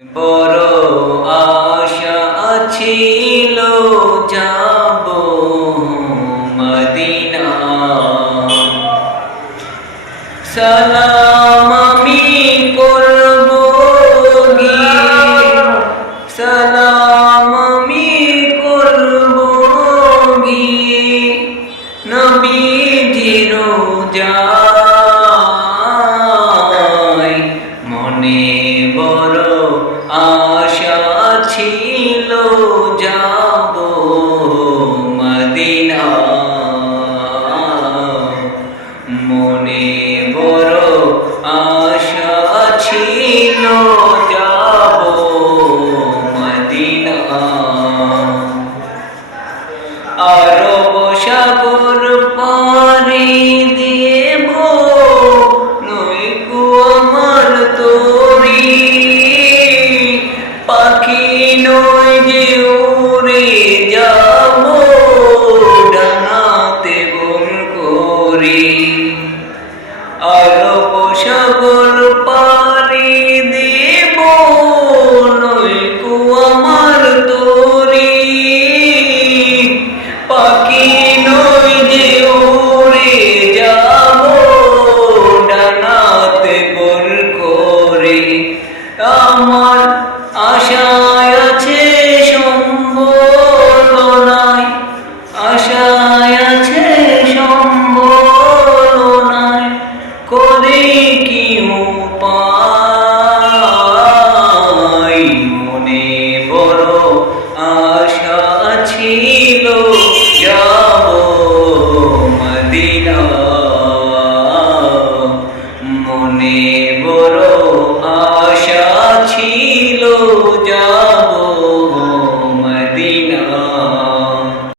বড় আশা ছিল যাব মদিনা। সালাম আমি করব গিয়ে, সালাম আমি করব গিয়ে নবীজির রোজায়। মনে বড় আশা ছিল যাব মদিনা। মনে বড় আশা ছিল যাব মদিনা। আরব সাগর পাড়ি দেব নইকো আমার তরি, পাখি নয় যে উড়ে যাব ডানাতে বন করি। আরব সাগর পাড়ি দেব নইকো আমার তরি, পাখি নই যে উড়ে যাব ডানাতে বর করে। আমার